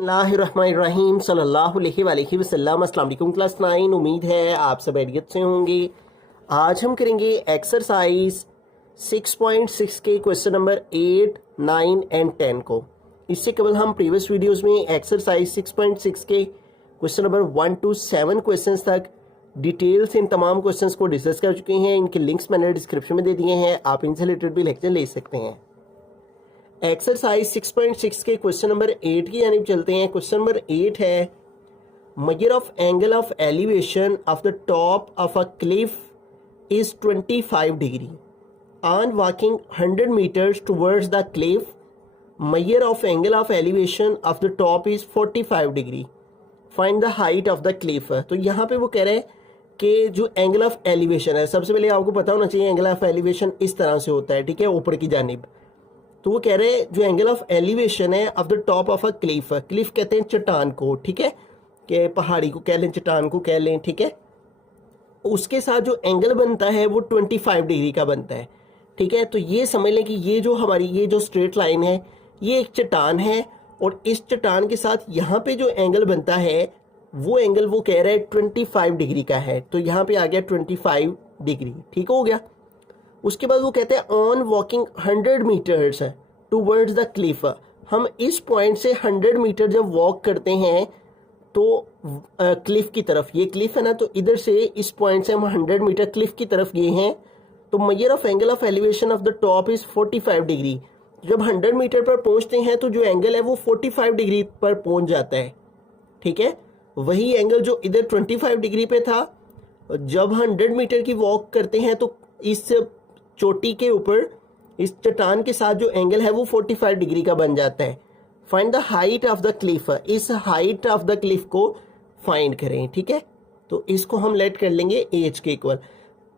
बिस्मिल्लाहिर्रहमानिर्रहीम सल्लल्लाहु अलैहि वसल्लम। अस्सलाम वालेकुम क्लास 9। उम्मीद है आप सब खैरियत से होंगे। आज हम करेंगे एक्सरसाइज 6.6 के क्वेश्चन नंबर 8, 9 एंड 10 को। इससे कबल हम प्रीवियस वीडियोस में एक्सरसाइज 6.6 के क्वेश्चन नंबर 1 to 7 क्वेश्चंस तक डिटेल से इन तमाम क्वेश्चंस को डिस्कस कर चुके हैं। इनके लिंक्स मैंने डिस्क्रिप्शन में दे दिए हैं, आप इनसे रिलेटेड भी लेक्चर ले सकते हैं। एक्सरसाइज 6.6 के क्वेश्चन नंबर 8 की जानिब चलते हैं। क्वेश्चन नंबर 8 है, measure of angle of elevation of the top of a cliff is 25 degree on walking 100 metres towards the cliff. Measure of angle of elevation of the top is 45 degree, find the height of the cliff. तो यहाँ पे वो कह रहे हैं कि जो angle of elevation है, सबसे पहले आपको पता होना चाहिए एंगल ऑफ एलिवेशन इस तरह से होता है, ठीक है, ऊपर की जानिब। तो वो कह रहे हैं जो एंगल ऑफ एलिवेशन है of the top of a Cliff, Cliff कहते हैं चट्टान को, ठीक है, कि पहाड़ी को कह लें, चट्टान को कह लें, ठीक है। उसके साथ जो एंगल बनता है वो 25 डिग्री का बनता है, ठीक है। तो ये समझ लें कि ये जो हमारी ये जो स्ट्रेट लाइन है ये एक चट्टान है, और इस चट्टान के साथ यहाँ पे जो एंगल बनता है वो एंगल वो कह रहे हैं 25 डिग्री का है। तो यहाँ पे आ गया 25 डिग्री, ठीक हो गया। उसके बाद वो कहते हैं on walking 100 metres towards the cliff. हम इस पॉइंट से 100 मीटर जब वॉक करते हैं तो क्लिफ की तरफ, ये क्लिफ है ना, तो इधर से इस पॉइंट से हम 100 मीटर क्लिफ की तरफ गए हैं। तो major of angle of elevation of the top is 45 degree. जब 100 मीटर पर पहुंचते हैं तो जो एंगल है वो 45 डिग्री पर पहुंच जाता है, ठीक है। वही एंगल जो इधर 25 डिग्री पे था, जब 100 मीटर की वॉक करते हैं तो इस चोटी के ऊपर इस चट्टान के साथ जो एंगल है वो 45 डिग्री का बन जाता है। Find the height of the Cliff, इस हाइट ऑफ द क्लिफ को फाइंड करें, ठीक है। तो इसको हम लेट कर लेंगे एच के इक्वल।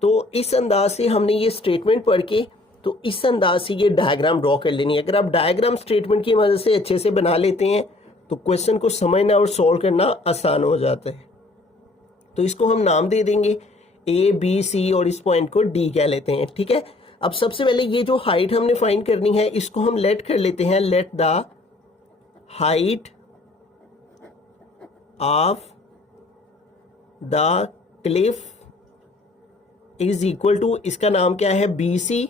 तो इस अंदाज से हमने ये स्टेटमेंट पढ़ के तो इस अंदाज से ये डायग्राम ड्रॉ कर लेनी है। अगर आप डायग्राम स्टेटमेंट की मदद से अच्छे से बना लेते हैं तो क्वेश्चन को समझना और सॉल्व करना आसान हो जाता है। तो इसको हम नाम दे देंगे ए बी सी और इस पॉइंट को डी कह लेते हैं, ठीक है। अब सबसे पहले ये जो हाइट हमने फाइंड करनी है इसको हम लेट कर लेते हैं, let the height of the cliff is equal to, इसका नाम क्या है बी सी,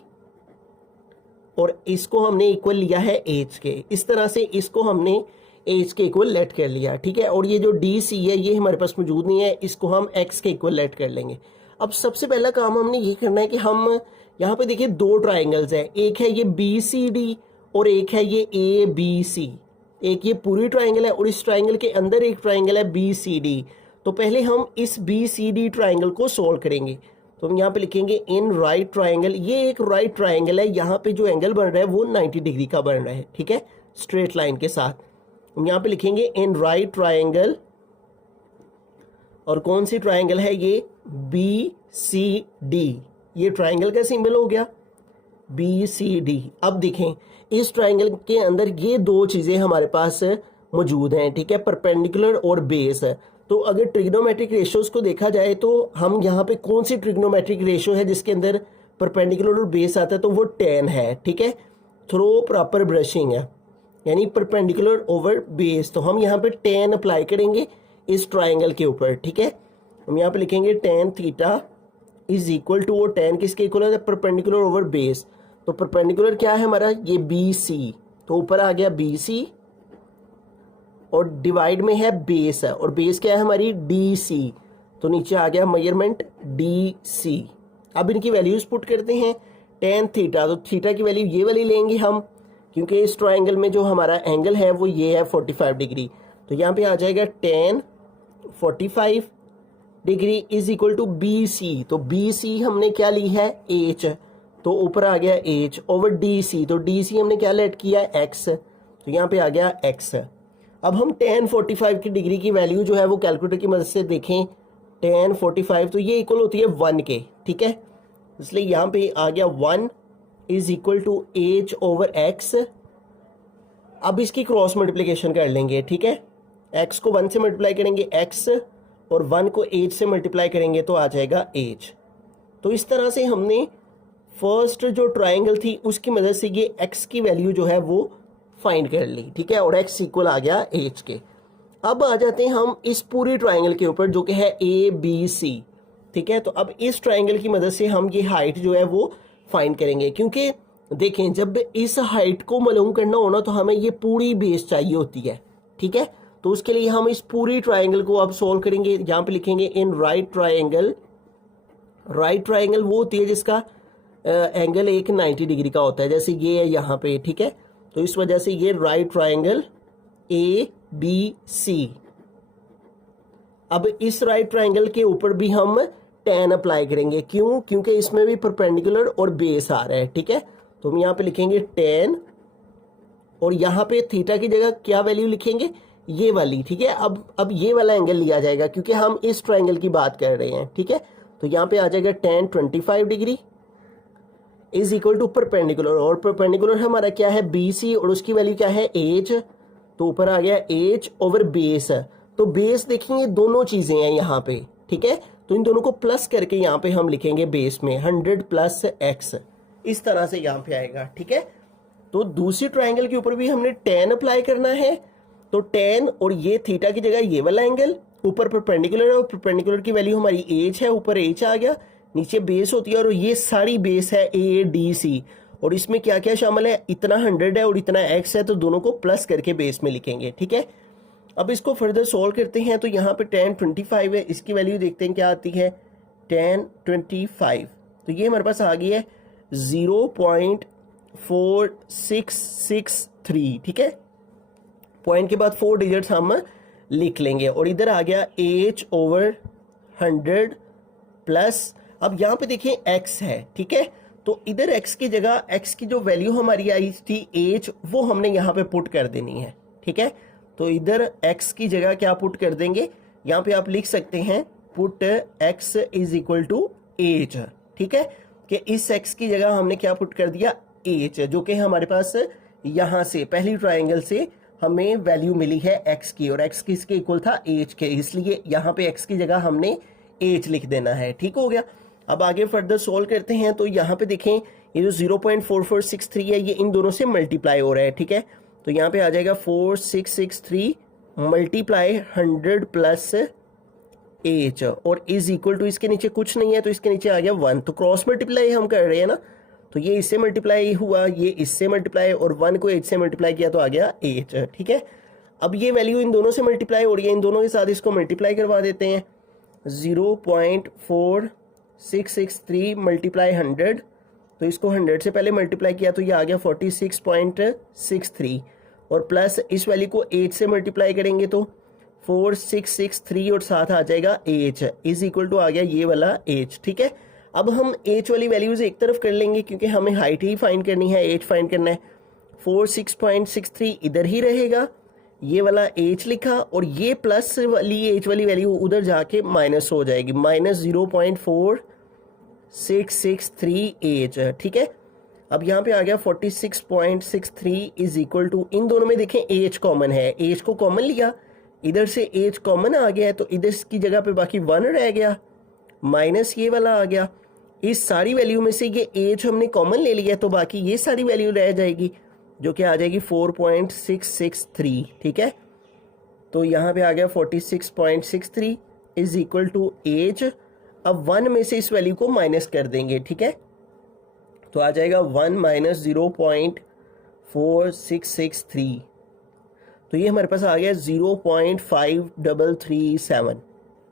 और इसको हमने इक्वल लिया है एच के। इस तरह से इसको हमने एच के इक्वल लेट कर लिया, ठीक है। और ये जो डी सी है ये हमारे पास मौजूद नहीं है, इसको हम एक्स के इक्वल लेट कर लेंगे। अब सबसे पहला काम हमने ये करना है कि हम यहाँ पे देखिए दो ट्राइंगल्स हैं, एक है ये बी सी डी और एक है ये ए बी सी। एक ये पूरी ट्राइंगल है और इस ट्राइंगल के अंदर एक ट्राइंगल है बी सी डी। तो पहले हम इस बी सी डी ट्राइंगल को सोल्व करेंगे। तो हम यहाँ पे लिखेंगे इन राइट ट्राइंगल, ये एक राइट ट्राइंगल है, यहाँ पे जो एंगल बन रहा है वो 90 डिग्री का बन रहा है, ठीक है, स्ट्रेट लाइन के साथ। हम यहाँ पे लिखेंगे इन राइट ट्राइंगल, और कौन सी ट्राइंगल है ये बी सी डी, ये ट्राइंगल का सिंबल हो गया बी सी डी। अब देखें इस ट्राइंगल के अंदर ये दो चीजें हमारे पास मौजूद हैं, ठीक है, परपेंडिकुलर और बेस है। तो अगर ट्रिग्नोमेट्रिक रेशियोज को देखा जाए तो हम यहाँ पे कौन सी ट्रिग्नोमेट्रिक रेशियो है जिसके अंदर परपेंडिकुलर और बेस आता है, तो वो 10 है, ठीक है। थ्रो प्रॉपर ब्रशिंग है, यानी परपेंडिकुलर ओवर बेस। तो हम यहाँ पे 10 अप्लाई करेंगे इस ट्राइंगल के ऊपर, ठीक है। हम यहाँ पे लिखेंगे tan theta is equal to, वो 10 किसके इक्वल है, परपेंडिकुलर ओवर बेस। तो परपेंडिकुलर क्या है हमारा, ये बी सी, तो ऊपर आ गया बी सी, और डिवाइड में है बेस है, और बेस क्या है हमारी डी सी, तो नीचे आ गया मेजरमेंट डी सी। अब इनकी वैल्यूज पुट करते हैं। tan थीटा, तो थीटा की वैल्यू ये वाली लेंगे हम, क्योंकि इस ट्राइंगल में जो हमारा एंगल है वो ये है 45 डिग्री। तो यहाँ पे आ जाएगा tan 45 degree is equal to B C. तो बी सी हमने क्या ली है एच, तो ऊपर आ गया एच, ओवर डी सी, तो डी सी हमने क्या लेट किया एक्स, तो यहाँ पे आ गया एक्स। अब हम tan 45 की डिग्री की वैल्यू जो है वो कैलकुलेटर की मदद से देखें, tan 45 तो ये इक्वल होती है 1 के, ठीक है। इसलिए यहाँ पे आ गया 1 is equal to H over X. अब इसकी क्रॉस मल्टीप्लिकेशन कर लेंगे, ठीक है। एक्स को 1 से मल्टीप्लाई करेंगे एक्स, और 1 को एच से मल्टीप्लाई करेंगे तो आ जाएगा एच। तो इस तरह से हमने फर्स्ट जो ट्राइंगल थी उसकी मदद से ये एक्स की वैल्यू जो है वो फाइंड कर ली, ठीक है, और x इक्वल आ गया एच के। अब आ जाते हैं हम इस पूरी ट्राइंगल के ऊपर जो कि है ए बी सी, ठीक है। तो अब इस ट्राइंगल की मदद से हम ये हाइट जो है वो फाइंड करेंगे, क्योंकि देखें जब इस हाइट को मालूम करना हो ना तो हमें ये पूरी बेस चाहिए होती है, ठीक है। तो उसके लिए हम इस पूरी ट्राइंगल को अब सॉल्व करेंगे। यहाँ पे लिखेंगे इन राइट ट्राइंगल, राइट ट्राइंगल वो होती है जिसका एंगल एक 90 डिग्री का होता है, जैसे ये है यहाँ पे, ठीक है। तो इस वजह से ये right triangle A B C. अब इस राइट ट्राइंगल के ऊपर भी हम tan अप्लाई करेंगे, क्यों? क्योंकि इसमें भी परपेंडिकुलर और बेस आ रहा है, ठीक है। तो हम यहाँ पे लिखेंगे tan और यहाँ पे थीटा की जगह क्या वैल्यू लिखेंगे, ये वाली, ठीक है। अब ये वाला एंगल लिया जाएगा क्योंकि हम इस ट्राइंगल की बात कर रहे हैं, ठीक है। तो यहाँ पे आ जाएगा tan 25 degree is equal to perpendicular, और परपेंडिकुलर हमारा क्या है BC और उसकी वैल्यू क्या है एच। तो ऊपर आ गया एच ओवर बेस। तो बेस देखेंगे दोनों चीजें हैं यहाँ पे, ठीक है। तो इन दोनों को प्लस करके यहाँ पे हम लिखेंगे बेस में 100 प्लस x, इस तरह से यहाँ पे आएगा, ठीक है। तो दूसरी ट्राइंगल के ऊपर भी हमने tan अप्लाई करना है। तो tan और ये थीटा की जगह ये वाला एंगल, ऊपर परपेंडिकुलर है और परपेंडिकुलर की वैल्यू हमारी एच है, ऊपर एच आ गया, नीचे बेस होती है और ये सारी बेस है ए डी सी। और इसमें क्या क्या शामिल है, इतना 100 है और इतना x है, तो दोनों को प्लस करके बेस में लिखेंगे, ठीक है। अब इसको फर्दर सॉल्व करते हैं। तो यहाँ पे tan 25 है, इसकी वैल्यू देखते हैं क्या आती है, tan 25। तो ये हमारे पास आ गई है 0.4663, ठीक है। पॉइंट के बाद 4 डिजिट्स हम लिख लेंगे और इधर आ गया h ओवर 100 प्लस, अब यहाँ पे देखिए x है, ठीक है। तो इधर x की जगह x की जो वैल्यू हमारी आई थी h, वो हमने यहाँ पे पुट कर देनी है, ठीक है। तो इधर x की जगह क्या पुट कर देंगे, यहाँ पे आप लिख सकते हैं put x is equal to h, ठीक है। कि इस x की जगह हमने क्या पुट कर दिया h, जो कि हमारे पास यहाँ से पहली ट्राइंगल से हमें वैल्यू मिली है x की, और x किसके इक्वल था h के, इसलिए यहाँ पे x की जगह हमने h लिख देना है, ठीक हो गया। अब आगे फर्दर सोल्व करते हैं। तो यहाँ पे देखें ये जो 0.4463 है ये इन दोनों से मल्टीप्लाई हो रहा है, ठीक है। तो यहाँ पे आ जाएगा 4663 मल्टीप्लाई 100 प्लस h और इज इक्वल टू, इसके नीचे कुछ नहीं है तो इसके नीचे आ गया 1। तो क्रॉस मल्टीप्लाई हम कर रहे हैं ना, तो ये इससे मल्टीप्लाई हुआ, ये इससे मल्टीप्लाई, और 1 को h से मल्टीप्लाई किया तो आ गया h, ठीक है। अब ये वैल्यू इन दोनों से मल्टीप्लाई हो रही है, इन दोनों के साथ इसको मल्टीप्लाई करवा देते हैं। 0.4663 मल्टीप्लाई 100, तो इसको 100 से पहले मल्टीप्लाई किया तो ये आ गया 46.63, और प्लस इस वैल्यू को 8 से मल्टीप्लाई करेंगे तो 4663 और साथ आ जाएगा h इज इक्वल टू आ गया ये वाला h, ठीक है। अब हम h वाली वैल्यूज एक तरफ कर लेंगे क्योंकि हमें हाइट ही फाइंड करनी है, h फाइंड करना है। 46.63 इधर ही रहेगा, ये वाला h लिखा, और ये प्लस वाली h वाली वैल्यू उधर जाके माइनस हो जाएगी, माइनस 0.4663 h, ठीक है। अब यहाँ पे आ गया 46.63 इज इक्वल टू, इन दोनों में देखें h कॉमन है, h को कॉमन लिया, इधर से h कॉमन आ गया है तो इधर की जगह पे बाकी 1 रह गया, माइनस ये वाला आ गया। इस सारी वैल्यू में से ये h हमने कॉमन ले लिया तो बाकी ये सारी वैल्यू रह जाएगी जो कि आ जाएगी 4.663, ठीक है। तो यहाँ पे आ गया 46.63 इज इक्वल टू h। अब 1 में से इस वैल्यू को माइनस कर देंगे, ठीक है। तो आ जाएगा 1 माइनस 0.4663, तो ये हमारे पास आ गया 0.5337,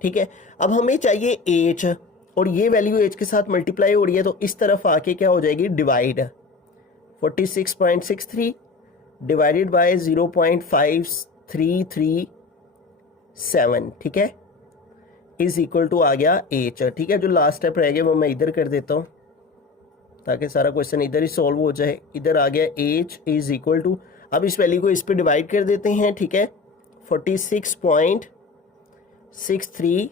ठीक है। अब हमें चाहिए h और ये वैल्यू h के साथ मल्टीप्लाई हो रही है तो इस तरफ आके क्या हो जाएगी डिवाइड, 46.63 डिवाइडेड बाय 0.5337, ठीक है, इज इक्वल टू आ गया h, ठीक है। जो लास्ट स्टेप रह गया वो मैं इधर कर देता हूँ ताकि सारा क्वेश्चन इधर ही सॉल्व हो जाए। इधर आ गया h इज इक्वल टू, अब इस वैल्यू को इस पे डिवाइड कर देते हैं, ठीक है। 46.63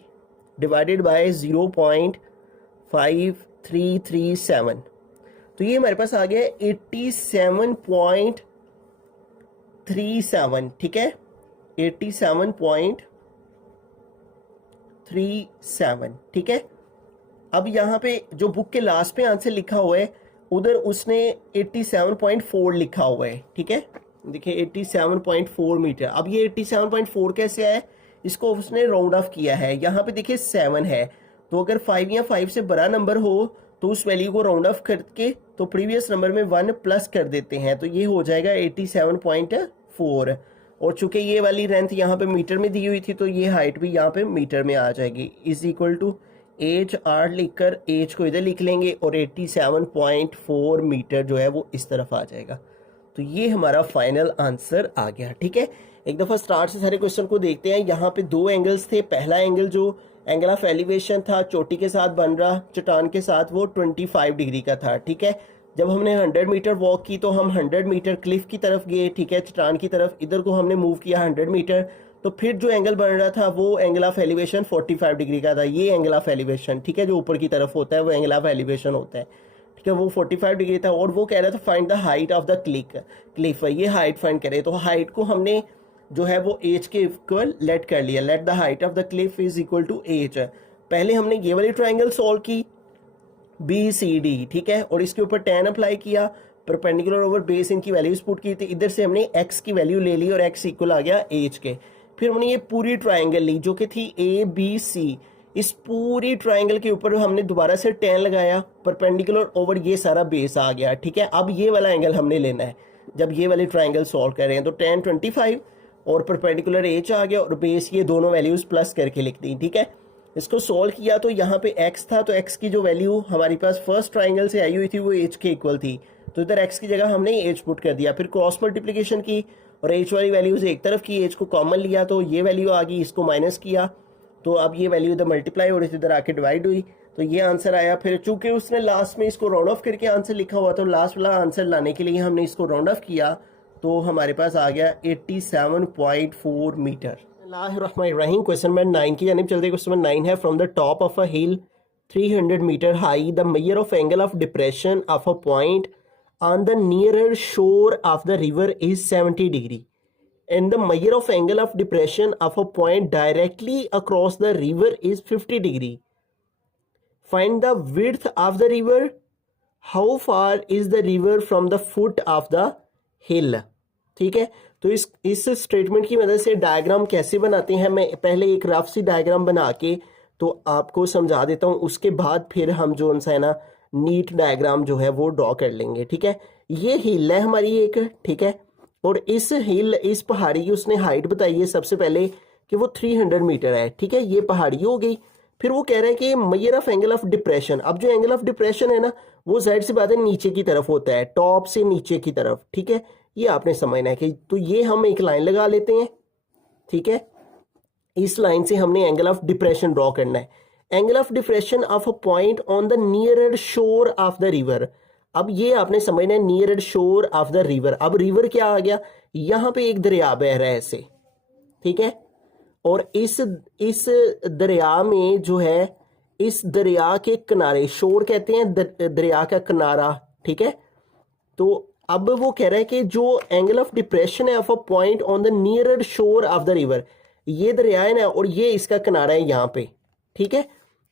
डिवाइडेड बाय 0.5337, तो ये हमारे पास आ गया 87.37, ठीक है, 87.37, ठीक है। अब यहाँ पे जो बुक के लास्ट पे आंसर लिखा हुआ है उधर उसने 87.4 लिखा हुआ है, ठीक है। देखिए 87.4 मीटर। अब ये 87.4 कैसे आया, इसको उसने राउंड ऑफ किया है। यहाँ पे देखिए 7 है, तो अगर 5 या 5 से बड़ा नंबर हो तो उस वैल्यू को राउंड ऑफ करके तो प्रीवियस नंबर में 1 प्लस कर देते हैं, तो ये हो जाएगा 87.4। और चूंकि ये वाली लेंथ यहाँ पे मीटर में दी हुई थी तो ये हाइट भी यहाँ पे मीटर में आ जाएगी। Is equal to H R लिखकर एच को इधर लिख लेंगे और 87.4 मीटर जो है वो इस तरफ आ जाएगा। तो ये हमारा फाइनल आंसर आ गया। ठीक है, एक दफ़ा स्टार्ट से सारे क्वेश्चन को देखते हैं। यहाँ पे दो एंगल्स थे। पहला एंगल जो एंगल ऑफ एलिवेशन था चोटी के साथ बन रहा चट्टान के साथ, वो 25 डिग्री का था। ठीक है, जब हमने 100 मीटर वॉक की तो हम 100 मीटर क्लिफ की तरफ गए, ठीक है, चट्टान की तरफ। इधर को हमने मूव किया 100 मीटर, तो फिर जो एंगल बन रहा था वो एंगल ऑफ एलिवेशन 45 डिग्री का था। ये एंगल ऑफ एलिवेशन, ठीक है, जो ऊपर की तरफ होता है वो एंगल ऑफ एलिवेशन होता है। ठीक है, वो 45 डिग्री था। और वो कह रहा था find the height of the Cliff, ये हाइट फाइंड करे। तो हाइट को हमने जो है वो एच के इक्वल लेट कर लिया। Let the height of the cliff is equal to H. पहले हमने ये वाली ट्राइंगल सॉल्व की BCD, ठीक है, और इसके ऊपर tan अप्लाई किया, परपेंडिकुलर ओवर बेस इनकी वैल्यूज पुट की थी। इधर से हमने x की वैल्यू ले ली और x इक्वल आ गया h के। फिर हमने ये पूरी ट्राइंगल ली जो कि थी ABC। इस पूरी ट्राइंगल के ऊपर हमने दोबारा से tan लगाया, परपेंडिकुलर ओवर ये सारा बेस आ गया। ठीक है, अब ये वाला एंगल हमने लेना है जब ये वाली ट्राइंगल सॉल्व कर रहे हैं। तो tan 25 और परपेंडिकुलर h आ गया और बेस, ये दोनों वैल्यूज प्लस करके लिख दी। ठीक है, इसको सॉल्व किया तो यहाँ पे x था, तो x की जो वैल्यू हमारे पास फर्स्ट ट्राइंगल से आई हुई थी वो h के इक्वल थी, तो इधर x की जगह हमने h पुट कर दिया। फिर क्रॉस मल्टीप्लिकेशन की और h वाली वैल्यूज एक तरफ की, h को कॉमन लिया तो ये वैल्यू आ गई, इसको माइनस किया तो अब ये वैल्यू इधर मल्टीप्लाई और इधर आके डिवाइड हुई, तो ये आंसर आया। फिर चूंकि उसने लास्ट में इसको राउंड ऑफ करके आंसर लिखा हुआ तो लास्ट वाला आंसर लाने के लिए हमने इसको राउंड ऑफ किया, तो हमारे पास आ गया 87.4 मीटर। रहीम क्वेश्चन नंबर 9 की जानिब चलते। क्वेश्चन नंबर 9 है, from the top of a hill 300 metre high the measure of angle of depression of a point on the nearer shore of the river is 70 degree and the measure of angle of depression of a point directly across the river is 50 degree. Find the width of the river. How far is the river from the foot of the hill? ठीक है, तो इस statement की मदद से diagram कैसे बनाते हैं, मैं पहले एक रफ सी डायग्राम बना के तो आपको समझा देता हूँ, उसके बाद फिर हम जो उनसा है ना नीट डायग्राम जो है वो ड्रॉ कर लेंगे। ठीक है, ये हिल है हमारी एक, ठीक है, और इस हिल, इस पहाड़ी की उसने हाइट बताई है सबसे पहले कि वो 300 मीटर है। ठीक है, ये पहाड़ी हो गई। फिर वो कह रहे हैं कि major of angle of depression. अब जो एंगल ऑफ डिप्रेशन है ना वो जाहिर सी बात है नीचे की तरफ होता है, टॉप से नीचे की तरफ। ठीक है, ये आपने समझना है कि तो ये हम एक लाइन लगा लेते हैं। ठीक है, इस लाइन से हमने एंगल ऑफ डिप्रेशन ड्रॉ करना है। Angle of depression of a point on the nearer shore of the river. अब ये आपने समझना है nearer shore of the river. अब रिवर क्या आ गया, यहां पे एक दरिया बह रहा है ऐसे, ठीक है, और इस दरिया में जो है, इस दरिया के किनारे, शोर कहते हैं दरिया का किनारा। ठीक है, तो अब वो कह रहा है कि जो एंगल ऑफ डिप्रेशन है of a point on the nearer shore of the river, ये दरिया है ना और ये इसका किनारा है यहाँ पे। ठीक है,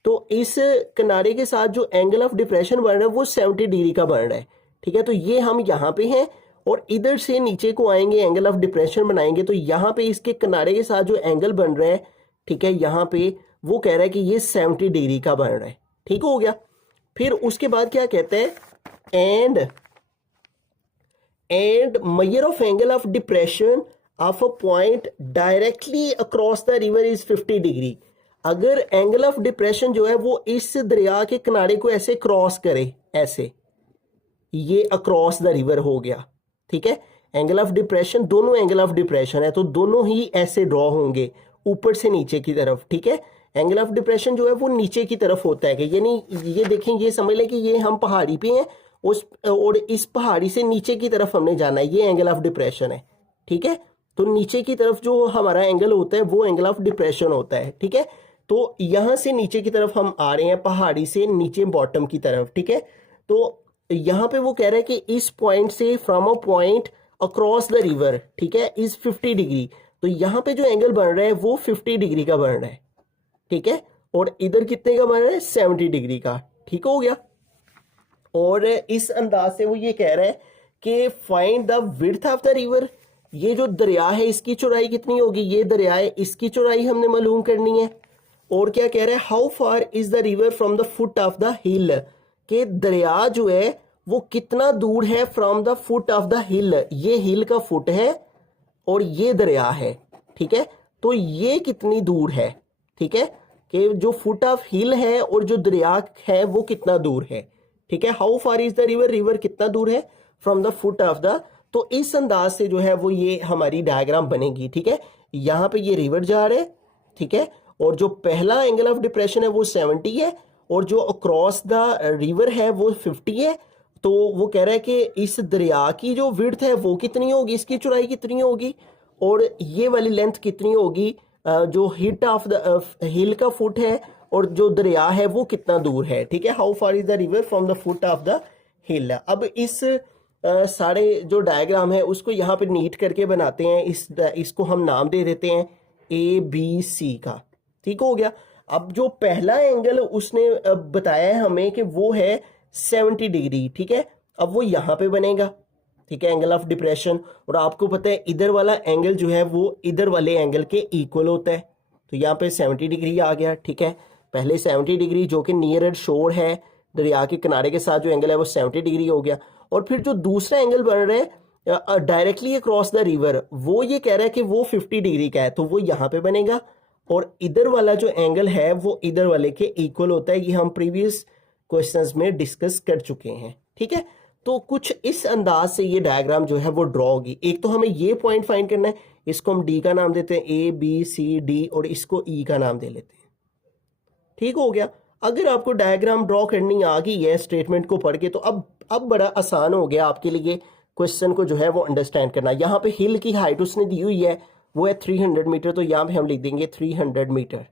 तो इस किनारे के साथ जो एंगल ऑफ डिप्रेशन बन रहा है वो 70 डिग्री का बन रहा है। ठीक है, तो ये हम यहाँ पे हैं और इधर से नीचे को आएंगे, एंगल ऑफ डिप्रेशन बनाएंगे, तो यहाँ पे इसके किनारे के साथ जो एंगल बन रहा है, ठीक है, यहाँ पे वो कह रहा है कि ये 70 डिग्री का बन रहा है। ठीक हो गया। फिर उसके बाद क्या कहते हैं, and major of angle of depression of a point directly across the river is 50 degree. अगर एंगल ऑफ डिप्रेशन जो है वो इस दरिया के किनारे को ऐसे क्रॉस करे, ऐसे, ये अक्रॉस द रिवर हो गया। ठीक है, एंगल ऑफ डिप्रेशन, दोनों एंगल ऑफ डिप्रेशन है तो दोनों ही ऐसे ड्रॉ होंगे ऊपर से नीचे की तरफ। ठीक है, एंगल ऑफ डिप्रेशन जो है वो नीचे की तरफ होता है कि यानी ये देखें, ये समझ लें कि ये हम पहाड़ी पे हैं और इस पहाड़ी से नीचे की तरफ हमने जाना है, ये एंगल ऑफ डिप्रेशन है। ठीक है, तो नीचे की तरफ जो हमारा एंगल होता है वो एंगल ऑफ डिप्रेशन होता है। ठीक है, तो यहां से नीचे की तरफ हम आ रहे हैं, पहाड़ी से नीचे बॉटम की तरफ। ठीक है, तो यहां पे वो कह रहे हैं कि इस पॉइंट से from a point across the river, ठीक है, इज 50 डिग्री। तो यहां पे जो एंगल बन रहा है वो 50 डिग्री का बन रहा है। ठीक है, और इधर कितने का बन रहा है, 70 डिग्री का। ठीक हो गया। और इस अंदाज से वो ये कह रहा है कि find the width of the river. ये जो दरिया है इसकी चौड़ाई कितनी होगी, ये दरिया है इसकी चौड़ाई हमने मालूम करनी है। और क्या कह रहा है, how far is the river from the foot of the हिल, कि दरिया जो है वो कितना दूर है from the foot of the हिल, ये हिल का फुट है और ये दरिया है, ठीक है। तो ये कितनी दूर है, ठीक है, कि जो फुट ऑफ हिल है और जो दरिया है वो कितना दूर है, ठीक है। How far is the river, river कितना दूर है from the foot of the, तो इस अंदाज से जो है वो ये हमारी डायग्राम बनेगी, ठीक है। यहाँ पे ये रिवर जा रहे हैं, ठीक है, और जो पहला एंगल ऑफ डिप्रेशन है वो 70 है और जो अक्रॉस द रिवर है वो 50 है। तो वो कह रहा है कि इस दरिया की जो विड्थ है वो कितनी होगी, इसकी चौड़ाई कितनी होगी और ये वाली लेंथ कितनी होगी, जो हिट ऑफ द हिल का फुट है और जो दरिया है वो कितना दूर है, ठीक है। How far is the river from the foot of the हिल। अब इस सारे जो डायग्राम है उसको यहाँ पे नीट करके बनाते हैं, इसको हम नाम दे देते हैं ABC का, ठीक हो गया। अब जो पहला एंगल उसने बताया है हमें कि वो है 70 डिग्री, ठीक है। अब वो यहाँ पे बनेगा, ठीक है, एंगल ऑफ डिप्रेशन। और आपको पता है इधर वाला एंगल जो है वो इधर वाले एंगल के इक्वल होता है, तो यहाँ पे 70 डिग्री आ गया, ठीक है। पहले 70 डिग्री जो कि नियर शोर है, दरिया के किनारे के साथ जो एंगल है वो 70 डिग्री हो गया। और फिर जो दूसरा एंगल बन रहा है डायरेक्टली अक्रॉस द रिवर, वो ये कह रहा है कि वो 50 डिग्री का है, तो वो यहाँ पे बनेगा। और इधर वाला जो एंगल है वो इधर वाले के इक्वल होता है, ये हम प्रीवियस क्वेश्चंस में डिस्कस कर चुके हैं, ठीक है। तो कुछ इस अंदाज से ये डायग्राम जो है वो ड्रॉ होगी। एक तो हमें ये पॉइंट फाइंड करना है, इसको हम डी का नाम देते हैं, ABCD, और इसको E का नाम दे लेते हैं, ठीक हो गया। अगर आपको डायग्राम ड्रॉ करनी आ गई है स्टेटमेंट को पढ़ के, तो अब बड़ा आसान हो गया आपके लिए क्वेश्चन को जो है वो अंडरस्टैंड करना। यहाँ पे हिल की हाइट उसने दी हुई है वो है 300 मीटर, तो यहाँ पे हम लिख देंगे 300 मीटर,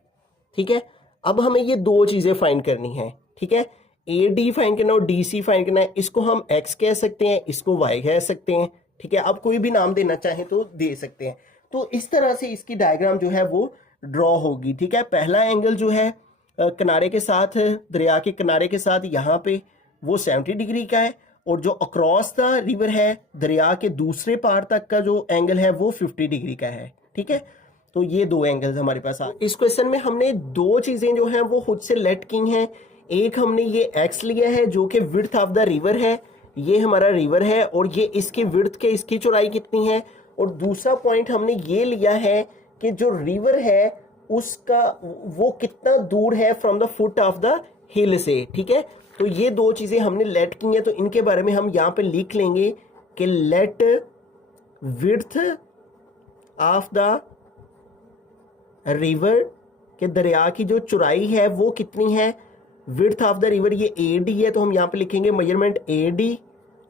ठीक है। अब हमें ये दो चीजें फाइंड करनी है, ठीक है, AD फाइंड करना और DC फाइंड करना है। इसको हम X कह सकते हैं, इसको Y कह सकते हैं, ठीक है। आप कोई भी नाम देना चाहें तो दे सकते हैं। तो इस तरह से इसकी डायग्राम जो है वो ड्रॉ होगी, ठीक है। पहला एंगल जो है किनारे के साथ, दरिया के किनारे के साथ यहाँ पे वो 70 डिग्री का है, और जो अक्रॉस द रिवर है दरिया के दूसरे पार तक का जो एंगल है वो 50 डिग्री का है, ठीक है। तो ये दो एंगल्स हमारे पास आ। इस क्वेश्चन में हमने दो चीजें जो हैं वो खुद से लेट की हैं। एक हमने ये X लिया है जो कि विड्थ ऑफ द रिवर है, ये हमारा रिवर है और ये इसकी विड्थ के इसकी चौड़ाई कितनी है। और दूसरा पॉइंट हमने ये लिया है कि जो रिवर है उसका वो कितना दूर है from the foot of the हिल से, ठीक है। तो ये दो चीजें हमने लेट की हैं, तो इनके बारे में हम यहाँ पे लिख लेंगे कि let width of the river, के दरिया की जो चौड़ाई है वो कितनी है, विड्थ ऑफ द रिवर ये AD है, तो हम यहाँ पे लिखेंगे मेजरमेंट AD,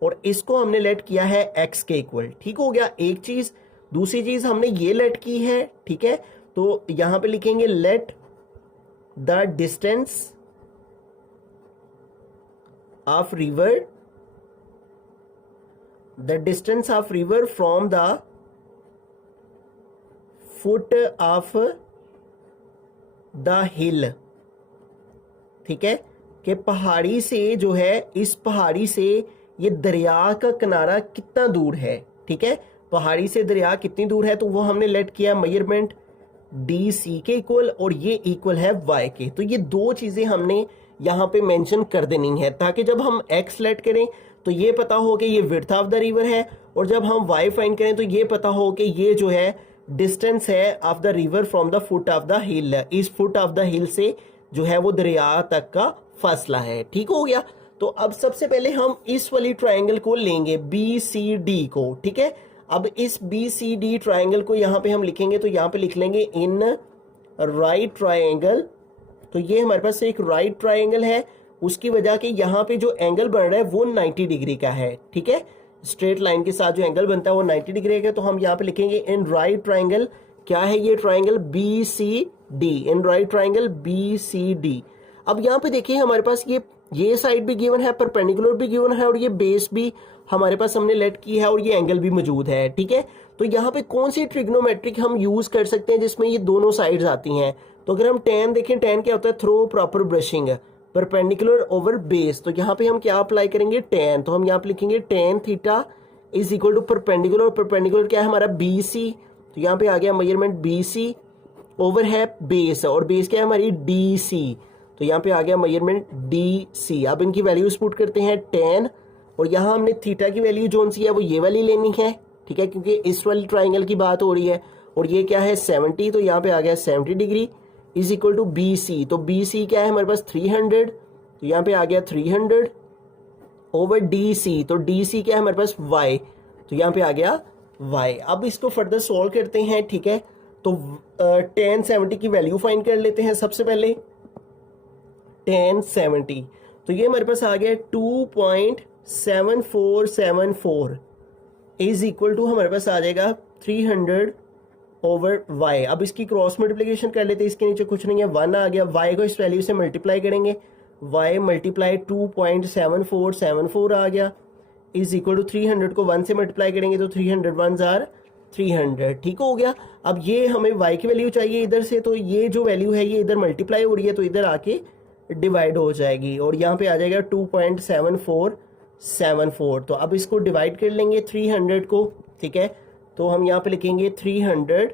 और इसको हमने लेट किया है X के इक्वल, ठीक हो गया एक चीज। दूसरी चीज हमने ये लेट की है, ठीक है, तो यहां पे लिखेंगे let the distance of river, the distance of river from the foot of the हिल, ठीक है, कि पहाड़ी से जो है, इस पहाड़ी से ये दरिया का किनारा कितना दूर है, ठीक है, पहाड़ी से दरिया कितनी दूर है, तो वो हमने लेट किया मेजरमेंट DC के इक्वल, और ये इक्वल है Y के। तो ये दो चीजें हमने यहाँ पे मेंशन कर देनी है, ताकि जब हम X लेट करें तो ये पता हो कि ये विड्थ ऑफ द रिवर है, और जब हम Y फाइंड करें तो ये पता हो कि ये जो है डिस्टेंस है of the river from the foot of the हिल, इस फुट ऑफ द हिल से जो है वो दरिया तक का फासला है, ठीक हो गया। तो अब सबसे पहले हम इस वाली ट्रायंगल को लेंगे BCD को, ठीक है। अब इस BCD ट्रायंगल को यहाँ पे हम लिखेंगे, तो यहाँ पे लिख लेंगे इन राइट ट्रायंगल। तो ये हमारे पास एक राइट ट्रायंगल है, उसकी वजह कि यहाँ पे जो एंगल बन रहा है वो 90 डिग्री का है, ठीक है। स्ट्रेट लाइन के साथ जो एंगल बनता है वो 90 डिग्री का, तो हम यहाँ पे लिखेंगे इन राइट ट्रायंगल। क्या है ये triangle? BCD, in right triangle BCD। अब यहाँ पे देखिए हमारे पास ये साइड भी गिवन है, परपेंडिकुलर भी गिवन है, और ये बेस भी हमारे पास हमने लेट की है, और ये एंगल भी मौजूद है, ठीक है। तो यहाँ पे कौन सी ट्रिग्नोमेट्रिक हम यूज कर सकते हैं जिसमें ये दोनों साइड्स आती हैं? तो अगर हम tan देखें, tan क्या होता है? Through proper brushing, perpendicular over base. तो यहाँ पे हम क्या अप्लाई करेंगे? tan। तो हम यहाँ पे लिखेंगे tan theta is equal to perpendicular, और परपेंडिकुलर क्या है हमारा बी सी, तो यहाँ पे आ गया मेजरमेंट बी सी, ओवर है बेस, और बेस क्या है हमारी डी सी, तो यहाँ पे आ गया मेजरमेंट डी सी। अब इनकी वैल्यूज पुट करते हैं 10, और यहाँ हमने थीटा की वैल्यू जोन सी है वो ये वाली लेनी है, ठीक है, क्योंकि इस वाली ट्राइंगल की बात हो रही है, और ये क्या है 70, तो यहाँ पे आ गया 70 degree is equal to B C, तो बी सी क्या है हमारे पास 300, तो यहाँ पे आ गया 300 ओवर डी सी, तो डी सी क्या है हमारे पास y, तो यहाँ पे आ गया y। अब इसको फर्दर सॉल्व करते हैं, ठीक है, तो 1070 की वैल्यू फाइंड कर लेते हैं सबसे पहले। 1070, तो ये हमारे पास आ गया 2.7474 इज इक्वल टू हमारे पास आ जाएगा 300 ओवर y। अब इसकी क्रॉस मल्टीप्लिकेशन कर लेते हैं, इसके नीचे कुछ नहीं है 1 आ गया, y को इस वैल्यू से मल्टीप्लाई करेंगे, y मल्टीप्लाई 2.7474 आ गया इज इक्वल टू 300 को 1 से मल्टीप्लाई करेंगे तो 300 1 जार 300, ठीक हो गया। अब ये हमें y की वैल्यू चाहिए इधर से, तो ये जो वैल्यू है ये इधर मल्टीप्लाई हो रही है तो इधर आके डिवाइड हो जाएगी, और यहाँ पे आ जाएगा 2.7474। तो अब इसको डिवाइड कर लेंगे 300 को, ठीक है, तो हम यहाँ पे लिखेंगे 300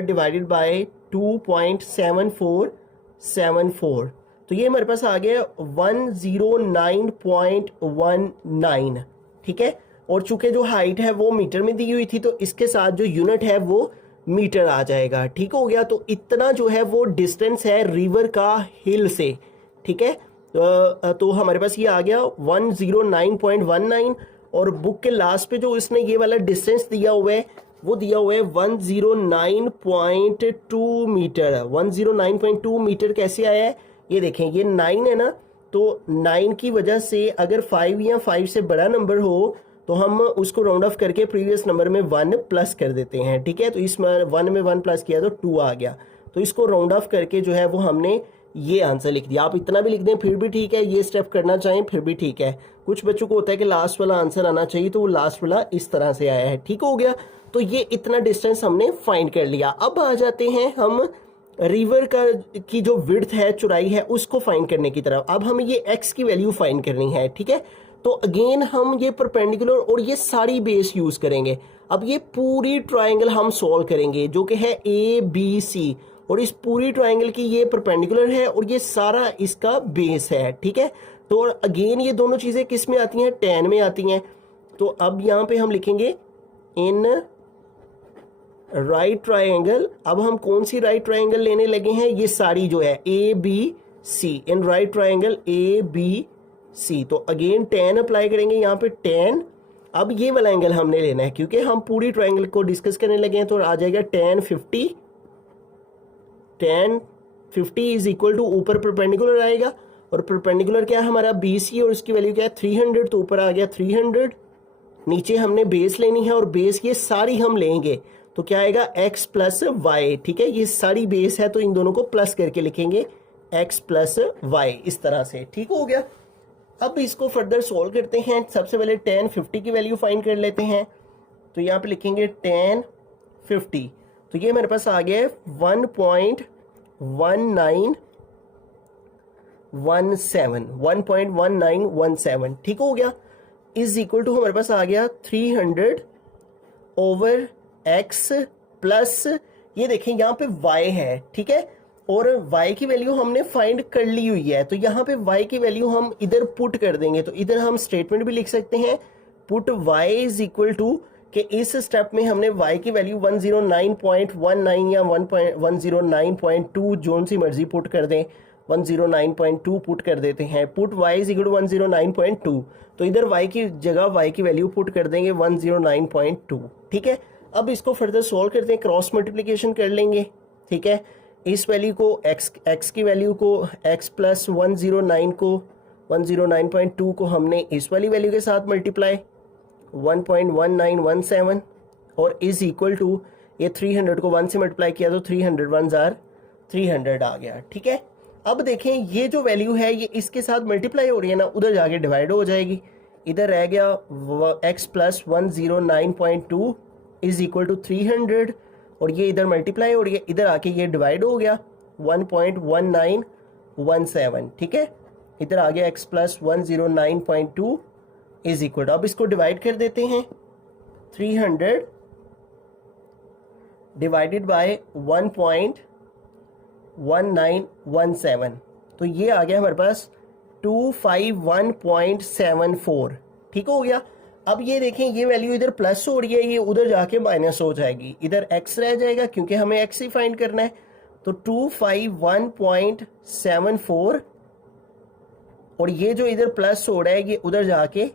डिवाइडेड बाय 2.7474, तो ये हमारे पास आ गया 109.19, ठीक है, और चूंकि जो हाइट है वो मीटर में दी हुई थी तो इसके साथ जो यूनिट है वो मीटर आ जाएगा, ठीक हो गया। तो इतना जो है वो डिस्टेंस है रिवर का हिल से, ठीक है, तो हमारे पास ये आ गया 109.19, और बुक के लास्ट पे जो इसने ये वाला डिस्टेंस दिया हुआ है वो दिया हुआ है 109.2 मीटर। 109.2 मीटर कैसे आया है ये देखें, ये 9 है ना, तो 9 की वजह से अगर 5 या 5 से बड़ा नंबर हो तो हम उसको राउंड ऑफ करके प्रीवियस नंबर में 1 प्लस कर देते हैं, ठीक है, तो इस 1 में 1 प्लस किया तो 2 आ गया, तो इसको राउंड ऑफ करके जो है वो हमने ये आंसर लिख दिया। आप इतना भी लिख दें फिर भी ठीक है, ये स्टेप करना चाहें फिर भी ठीक है। कुछ बच्चों को होता है कि लास्ट वाला आंसर आना चाहिए, तो वो लास्ट वाला इस तरह से आया है, ठीक हो गया। तो ये इतना डिस्टेंस हमने फाइंड कर लिया। अब आ जाते हैं हम रिवर का की जो विड्थ है, चौड़ाई है, उसको फाइंड करने की तरफ। अब हमें ये एक्स की वैल्यू फाइंड करनी है, ठीक है, तो अगेन हम ये परपेंडिकुलर और ये सारी बेस यूज करेंगे। अब ये पूरी ट्राइंगल हम सॉल्व करेंगे जो कि है ए बी सी, और इस पूरी ट्राइंगल की ये परपेंडिकुलर है और ये सारा इसका बेस है, ठीक है। तो अगेन ये दोनों चीजें किस में आती हैं, tan में आती हैं। तो अब यहाँ पे हम लिखेंगे इन राइट ट्राइंगल। अब हम कौन सी राइट ट्राइंगल लेने लगे हैं, ये सारी जो है A B C, in right triangle A B C. तो अगेन tan अप्लाई करेंगे यहाँ पे tan। अब ये वाला एंगल हमने लेना है क्योंकि हम पूरी ट्राइंगल को डिस्कस करने लगे हैं, तो आ जाएगा tan 50 इज इक्वल टू ऊपर परपेंडिकुलर आएगा, और परपेंडिकुलर क्या है हमारा BC, और उसकी वैल्यू क्या है 300, तो ऊपर आ गया 300। नीचे हमने बेस लेनी है और बेस ये सारी हम लेंगे, तो क्या आएगा x प्लस वाई, ठीक है, ये सारी बेस है तो इन दोनों को प्लस करके लिखेंगे x प्लस वाई, इस तरह से, ठीक हो गया। अब इसको फर्दर सोल्व करते हैं। सबसे पहले tan 50 की वैल्यू फाइंड कर लेते हैं, तो यहाँ पे लिखेंगे tan 50, तो ये मेरे पास आ गया 1.1917, ठीक हो गया, इज इक्वल टू हमारे पास आ गया 300 ओवर x प्लस, ये देखें यहाँ पे y है, ठीक है, और y की वैल्यू हमने फाइंड कर ली हुई है, तो यहाँ पे y की वैल्यू हम इधर पुट कर देंगे। तो इधर हम स्टेटमेंट भी लिख सकते हैं, put y is equal to कि इस स्टेप में हमने y की वैल्यू 109.19 या 109.2 जोन सी मर्जी पुट कर दें, 109.2 पुट कर देते हैं। Put y is equal to 109.2, तो इधर y की जगह y की वैल्यू पुट कर देंगे 109.2, ठीक है। अब इसको फर्दर सोल्व करते हैं, क्रॉस मल्टीप्लिकेशन कर लेंगे, ठीक है। इस वैल्यू को x की वैल्यू को x प्लस 109 को 109.2 को हमने इस वाली वैल्यू के साथ मल्टीप्लाई 1.1917, और इज इक्वल टू ये 300 को 1 से मल्टीप्लाई किया तो 300 1 जार 300 आ गया, ठीक है। अब देखें ये जो वैल्यू है ये इसके साथ मल्टीप्लाई हो रही है ना, उधर जाके डिवाइड हो जाएगी। इधर रह गया x plus 109.2 is equal to 300, और ये इधर मल्टीप्लाई हो रही है, इधर आके ये डिवाइड हो गया 1.1917, ठीक है। इधर आ गया x plus 109.2 is equal to, अब इसको डिवाइड कर देते हैं, 300 डिवाइडेड बाय 1.1917, तो ये आ गया हमारे पास 251.74। ठीक हो गया। अब ये देखें, ये वैल्यू इधर प्लस हो रही है, ये उधर जाके माइनस हो जाएगी, इधर x रह जाएगा क्योंकि हमें x ही फाइंड करना है। तो 251.74 और ये जो इधर प्लस हो रहा है ये उधर जाके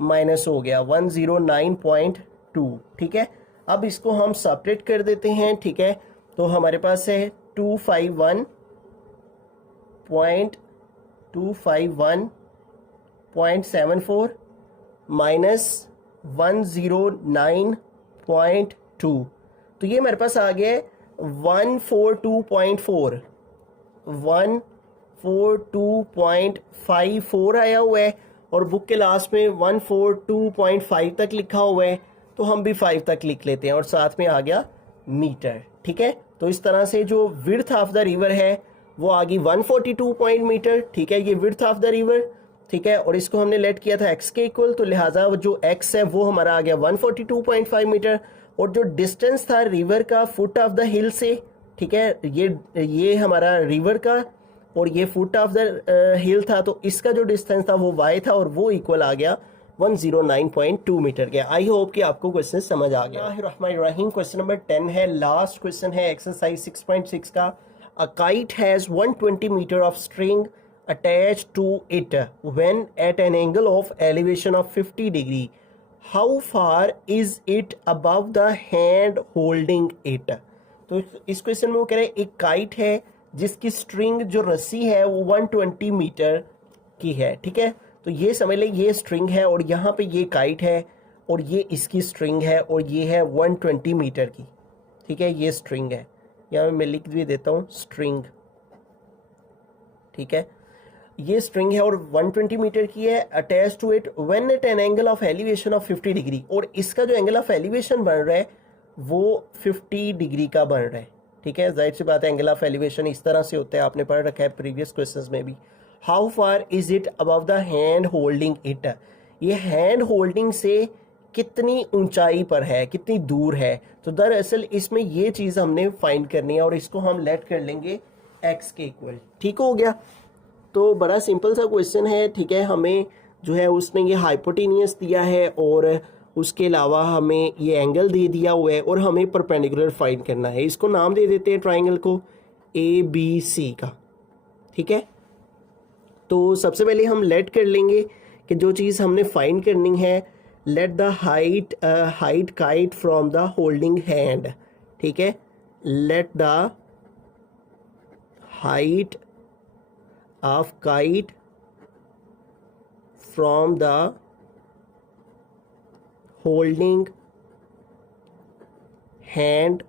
माइनस हो गया 109.2। ठीक है, अब इसको हम सेपरेट कर देते हैं। ठीक है, तो हमारे पास है 251.74 माइनस 109.2, तो ये मेरे पास आ गया 142.4, 142.54 आया हुआ है, और बुक के लास्ट में 142.5 तक लिखा हुआ है, तो हम भी 5 तक लिख लेते हैं और साथ में आ गया मीटर। ठीक है, तो इस तरह से जो विड्थ ऑफ द रिवर है वो आ गई 142 मीटर। ठीक है, ये विड्थ ऑफ द रिवर। ठीक है, और इसको हमने लेट किया था x के इक्वल, तो लिहाजा जो x है वो हमारा आ गया 142.5 मीटर, और जो डिस्टेंस था रिवर का फुट ऑफ द हिल से, ठीक है, ये हमारा रिवर का और ये फुट ऑफ द हिल था, तो इसका जो डिस्टेंस था वो y था, और वो इक्वल आ गया 109.2 मीटर के। आई होप कि आपको क्वेश्चन समझ आ गया। रहमान, क्वेश्चन नंबर 10 है, लास्ट क्वेश्चन है एक्सरसाइज 6.6 का। A kite has 120 metre of string attached to it when at an angle of elevation of 50 degree. How far is it above the hand holding it? तो इस question में वो कह रहे हैं एक काइट है जिसकी स्ट्रिंग जो रस्सी है वो 120 मीटर की है। ठीक है, तो ये समझ लें ये स्ट्रिंग है और यहाँ पे ये काइट है और ये इसकी स्ट्रिंग है और ये है 120 मीटर की। ठीक है, ये स्ट्रिंग है, यहाँ मैं लिख भी देता हूँ स्ट्रिंग। ठीक है, ये स्ट्रिंग है और 120 मीटर की है। Attach to it when at an angle of elevation of 50 degree, और इसका जो एंगल ऑफ एलिवेशन बन रहा है वो 50 डिग्री का बन रहा है। ठीक है, जाहिर सी बात है एंगल ऑफ एलिवेशन इस तरह से होता है, आपने पढ़ रखा है प्रीवियस क्वेश्चंस में भी। How far is it above the hand holding it, ये हैंड होल्डिंग से कितनी ऊंचाई पर है, कितनी दूर है। तो दरअसल इसमें ये चीज़ हमने फाइंड करनी है और इसको हम लेट कर लेंगे x के इक्वल। ठीक हो गया, तो बड़ा सिंपल सा क्वेश्चन है। ठीक है, हमें जो है उसने ये हाइपोटेनियस दिया है और उसके अलावा हमें ये एंगल दे दिया हुआ है और हमें परपेंडिकुलर फाइंड करना है। इसको नाम दे देते हैं ट्राइंगल को ABC का। ठीक है, तो सबसे पहले हम लेट कर लेंगे कि जो चीज़ हमने फाइंड करनी है, late the height kite from the holding hand. ठीक है, late the height of kite from the holding hand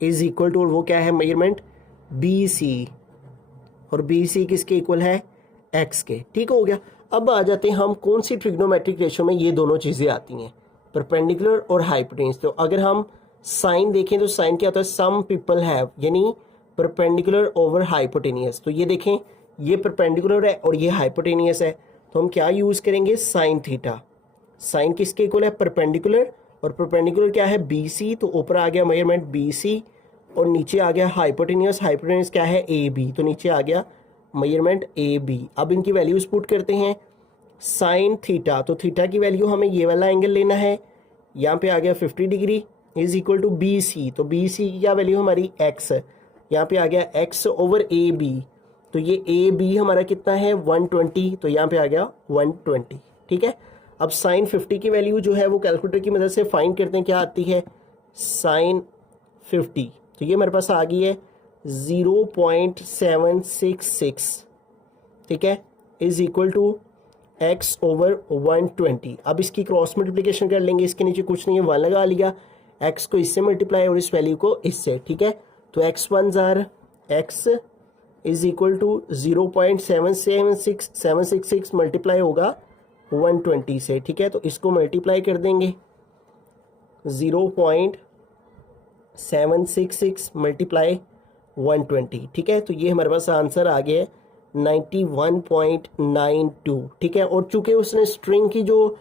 is equal to, और वो क्या है मेजरमेंट BC, और BC किसके इक्वल है x के। ठीक हो गया, अब आ जाते हैं हम कौन सी ट्रिग्नोमेट्रिक रेशो में ये दोनों चीज़ें आती हैं, परपेंडिकुलर और हाइपोटेन्यूस। तो अगर हम साइन देखें तो साइन क्या होता है, सम पीपल हैव, यानी परपेंडिकुलर ओवर हाइपोटेनियस। तो ये देखें ये परपेंडिकुलर है और ये हाइपोटेनियस है, तो हम क्या यूज़ करेंगे साइन थीटा। साइन किसके इक्वल है परपेंडिकुलर, और परपेंडिकुलर क्या है BC, तो ऊपर आ गया मेजरमेंट BC और नीचे आ गया हाइपोटेनियस। हाइपोटेनियस क्या है AB, तो नीचे आ गया मेजरमेंट AB। अब इनकी वैल्यूज पुट करते हैं। साइन थीटा, तो थीटा की वैल्यू हमें ये वाला एंगल लेना है, यहाँ पे आ गया 50 degree is equal to BC, तो BC की क्या वैल्यू हमारी x, यहाँ पे आ गया x ओवर AB, तो ये AB हमारा कितना है 120, तो यहाँ पे आ गया 120। ठीक है, अब साइन 50 की वैल्यू जो है वो कैलकुलेटर की मदद से फाइंड करते हैं, क्या आती है साइन 50, तो ये मेरे पास आ गई है 0.766। ठीक है, is equal to x over 120। अब इसकी क्रॉस मल्टीप्लिकेशन कर लेंगे, इसके नीचे कुछ नहीं है 1 लगा लिया, x को इससे मल्टीप्लाई और इस वैल्यू को इससे। ठीक है, तो x 1 जार x is equal to 0.766 multiply होगा 120 से। ठीक है, तो इसको मल्टीप्लाई कर देंगे 0.766 मल्टीप्लाई 120। ठीक है, तो ये हमारे पास आंसर आ गया है 91.92, ठीक है। और चूंकि उसने स्ट्रिंग की जो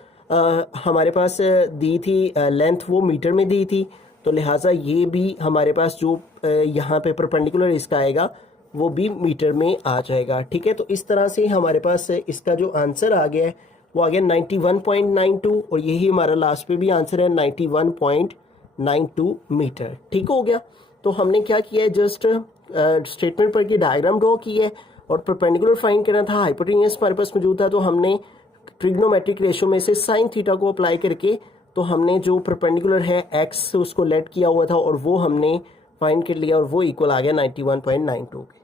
हमारे पास दी थी लेंथ वो मीटर में दी थी, तो लिहाजा ये भी हमारे पास जो यहाँ पे परपेंडिकुलर इसका आएगा वो भी मीटर में आ जाएगा, ठीक है। तो इस तरह से हमारे पास इसका जो आंसर आ गया है वो आ गया 91.92, और यही हमारा लास्ट पे भी आंसर है 91.92 मीटर, ठीक हो गया। तो हमने क्या किया है, जस्ट स्टेटमेंट पर की डायग्राम ड्रॉ की है और परपेंडिकुलर फाइंड करना था, हाइपोटेन्यूस हमारे पास मौजूद था, तो हमने ट्रिग्नोमेट्रिक रेशियो में से साइन थीटा को अप्लाई करके तो हमने जो परपेंडिकुलर है एक्स उसको लेट किया हुआ था और वो हमने फाइंड कर लिया और वो इक्वल आ गया 91.92 के।